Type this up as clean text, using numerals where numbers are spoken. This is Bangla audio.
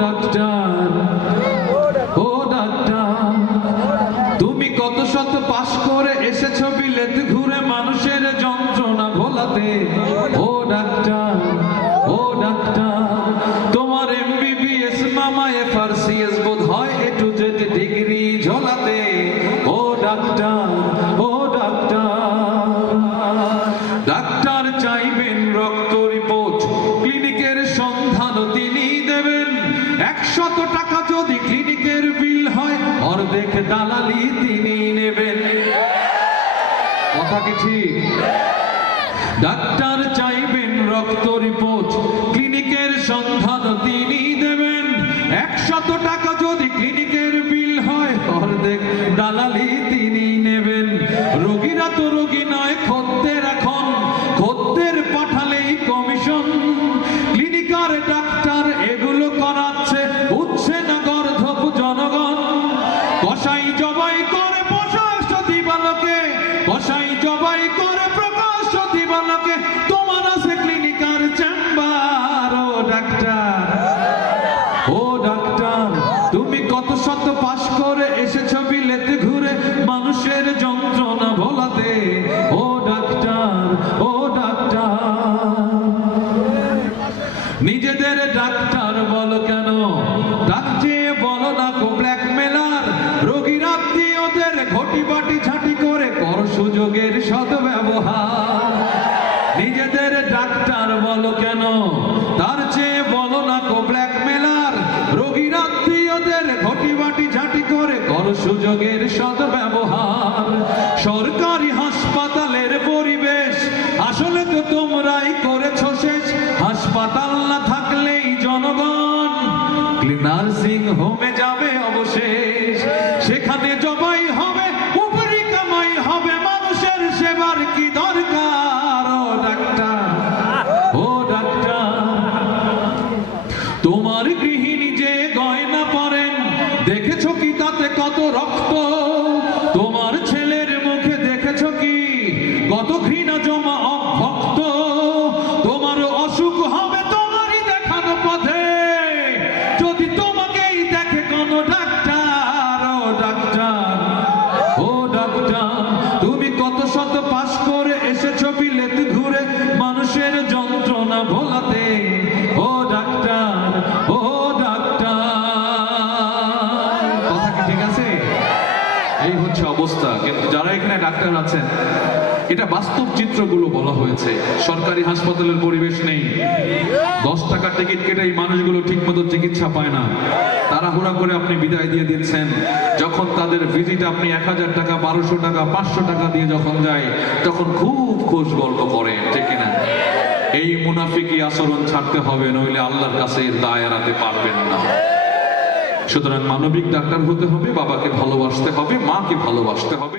ডাক্তার, ও ডাক্তার, তুমি কত শত পাশ করে এসেছো বিলেত ঘুরে মানুষের যন্ত্রণা ভোলাতে। ও ডাক্তার, ও ডাক্তার, তোমার MBBS মামা FRCS বোধ হয় A to Z ডিগ্রি ঝোলাতে। ও ডাক্তার, ও ডাক্তার, ডাক্তার চাইবেন রক্ত রিপোর্ট, ক্লিনিকের সন্ধান তিনি দেবেন। 100 টাকা যদি ক্লিনিকের বিল হয়, অর্ধেক দালালি তিনি নেবেন। কথা কি ঠিক? ডাক্তার চাইবেন রক্ত রিপোর্ট, ক্লিনিকের সন্ধান তিনি দেবেন। 100 টাকা যদি ক্লিনিকের বিল হয়, অর্ধেক দালালি তিনি নেবেন। রোগীরা তো রোগী নয় খদ্দের, এখন খদ্দের পাঠালেই কমিশন। ক্লিনিকার ডাক্তার এগুলো করাচ্ছে, বুঝছে না গর্ধব জনগণ। কসাই জবাই করে প্রকাশ দিবালোকে, কসাই জবাই করে প্রকাশ দিবালোকে, তোমার আছে ক্লিনিকার চেম্বার। ও ডাক্তার, ও ডাক্তার, তুমি কত শত পাশ করে এসেছো বিলেতে ঘুরে মানুষের যন্ত্রণা ভোলাতে। ও ডাক্তার, ও ডাক্তার, নিজেদের ডাক্তার বলো কেন, ডাকছে বলো না কো ব্ল্যাকমেলার। রোগীর আত্মীয়দের ঘটি বাটি ঝাঁটি করে কর সুযোগের সদ্ব্যবহার। নিজেদের ডাক্তার বলো কেন, তার চেয়ে বলো না কো ব্ল্যাকমেলার। রোগীর আত্মীয়দের ঘটি বাটি ঝাঁটি করে কর সুযোগের সদ্ব্যবহার। সরকারি হাসপাতালের পরিবেশ আসলে তো তোমরাই করেছো শেষ। হাসপাতাল না থাকলেই জনগণ নার্সিং হোমে যাবে অবশেষ। সেখানে জবাই হবে, উপরি কামাই হবে, মানুষের সেবার কি দরকার। ও ডাক্তার, ও ডাক্তার, তোমার গৃহিণী যে গয়না পরেন, দেখেছো কি তাতে কত রক্ত? তোমার ছেলের মুখে দেখেছো কি কত ঘৃণা জমা অভক্ত? তোমার অসুখ হবে তোমারই দেখানো পথে, যদি তোমাকেই দেখে কোন ডাক্তার। ও ডাক্তার, ও ডাক্তার, তুমি কত শত পাশ করে এসেছো বিলেত ঘুরে মানুষের যন্ত্রণা ভোলাতে। ও ডাক্তার, ও ডাক্তার, কথা কি ঠিক আছে? এই হচ্ছে অবস্থা। কিন্তু যারা এখানে ডাক্তার আছেন, এটা বাস্তব চিত্রগুলো বলা হয়েছে। সরকারি হাসপাতালের পরিবেশ নেই, 10 টাকার টিকিট কেটে এই মানুষগুলো ঠিক মতো চিকিৎসা পায় না। তাড়াহুড়া করে আপনি বিদায় দিয়ে দিচ্ছেন। যখন তাদের ভিজিট আপনি 1000 টাকা, 1200 টাকা, 500 টাকা দিয়ে যখন যায়, তখন খুব খোঁজ গল্প করেন, ঠিক কিনা? এই মুনাফিকি আচরণ ছাড়তে হবে, নইলে আল্লাহর কাছে এর দায় এড়াতে পারবেন না। সুতরাং মানবিক ডাক্তার হতে হবে, বাবাকে ভালোবাসতে হবে, মাকে ভালোবাসতে হবে।